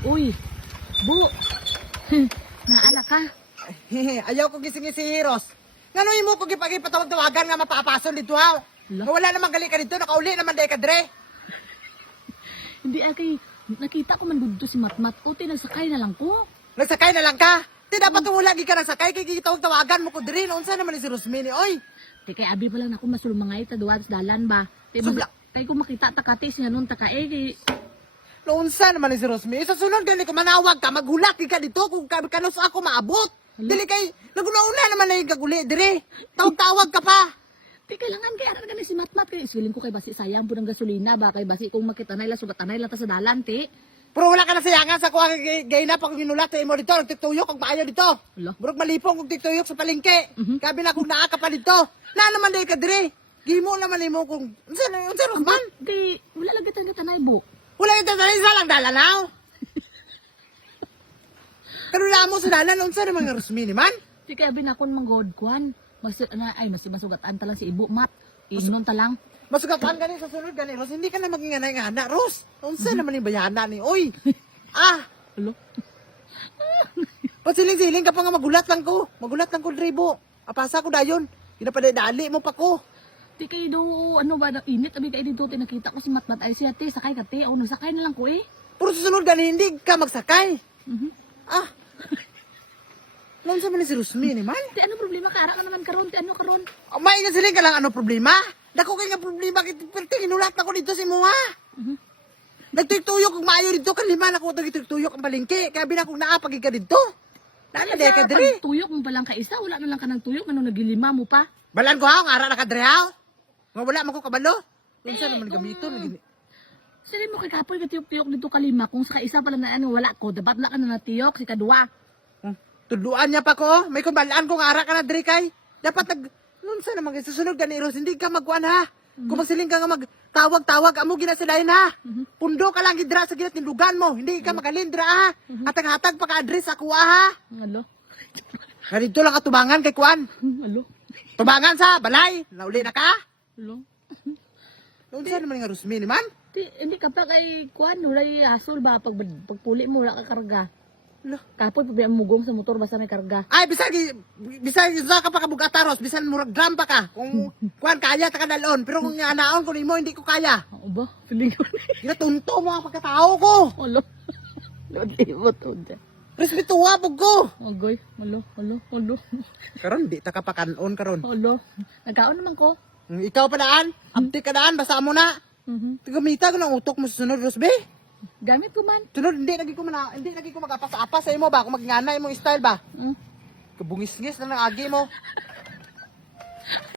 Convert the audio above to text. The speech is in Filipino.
Uy, Bu. Naala ka. Ayaw ko gisingin si Hiros. Nganoy mo ko gipagipatawag-tawagan nga mapapason dito ha. Ala. Wala naman gali ka dito, nakauli naman day ka dre. Hindi kay nakita ko man dudto si Matmat. Uti nagsakay na lang ko. Nagsakay na lang ka. Di dapat wala gi ka nagsakay kay gitawag-tawagan mo ko dre. Unsa naman ni si Rosmini oy? Di kay abi pa lang ako masulmangay ta duwa sa dalan ba. Subla. Kay ko makita ta katis nga nun ta ka kay Unsa naman ni si Rosmini? Sa sunod gani ko manawag ka, maghulak gi ka dito kung kanos ako maabot. Dili kay naguna-una naman na yung kaguli dre. Tawag-tawag ka pa. di kailangan kay ara gani si Matmat kay iswiling ko kay basi sayang po ng gasolina ba kay basi kung makita na ila sugatanay lang ta sa dalan ti. Pero wala ka na sayangan sa kuha gay na pag ginulat mo dito, nagtituyok kag maayo dito. Ala. Burog malipong kung tituyok sa palengke. Mhm. Kabi na kung naa ka pa dito. Na naman day ka dire. Gimo naman imo kung unsa Rosman? Di wala lang kita tanay Bu. Wala ito sa isa lang dalanaw. Pero mo sa dalan unsa naman nga Rosmini man? Di kay abi na kon manggod kwan. Mas masugatan ta lang si Ibu Mat. Inon ta lang. Masugatan gani sa sunod gani Ros, hindi ka na maging anay nga anak Ros. Unsa naman yung bayana ni oy? Ah, Hello. pasiling-siling ka pa nga magulat lang ko. Magulat lang ko dribo. Apasa ko dayon. Ginapadali mo pa ko. Di kay do ano ba na init abi kay dito nakita ko si Matmat ay siya te sakay ka te o nagsakay na lang ko eh. Pero sa sunod gani hindi ka magsakay. Mhm. Ah. Noon sa man si Rosmini man? Di ano problema ka ara ka naman karon ti ano karon? May nga sila ka lang ano problema? Dako kay nga problema kay perting inulat ako dito si Mua. Mhm. Nagtuyok kung maayo dito kan lima na ko nagtuyok ang palengke. Kaya bina kong naapag ka dito. Nana de ka diri. Tuyok mo pa lang ka isa wala na lang ka ng tuyok ano nagilima mo pa. Balan ko ha, ang ara na ka diri ha. Nga wala man ko kabalo. Unsa naman gamiton lagi. Sige mo kay kapoy ka tuyok dito kalima kung sa isa pa lang na ano wala ko dapat la ka na natiyok si kadua. Tudluan niya pa ko. May kumbalaan ko nga ara ka na diri kay. Dapat nag unsa naman kay susunod gani Ros, hindi ka magkuan ha. Kung magsiling ka nga magtawag-tawag amo ginasilayan ha. Pundo ka lang gidra sa ginat tindugan mo. Hindi ka magalindra ha. At hatag pa ka address sa kuha ha. Alo. Nga dito lang katubangan kay kuan. Alo. Tubangan sa balay. Nauli na ka. Alo. Unsa naman nga Rosmini man? Hindi ka pa kay kuan ulay hasol ba pagpuli mo wala ka karga. Lo. Kapoy pa mo mugong sa motor basta may karga. Ay, bisan isa ka pa kabugata Ros, bisan murag gram pa ka. Kung kuan kaya ta kadalon, pero kung anaon ko nimo hindi ko kaya. Oo ba? Feeling ko. Ginatunto mo ang pagkatao ko. Alo. Lodibot to dyan. Respetuha pug ko. Agoy. Alo. Karon di ta kapakanon karon. Alo. Nagkaon naman ko. Ikaw pa daan, abti ka daan, basa mo na. Tigamita ko ng utok mo sa sunod Ros be. Gamit ko man. Sunod hindi lagi ko magapas-apas sa imo ba, kung magnganay imong style ba. Mm. Kabungis-ngis na ng agi mo.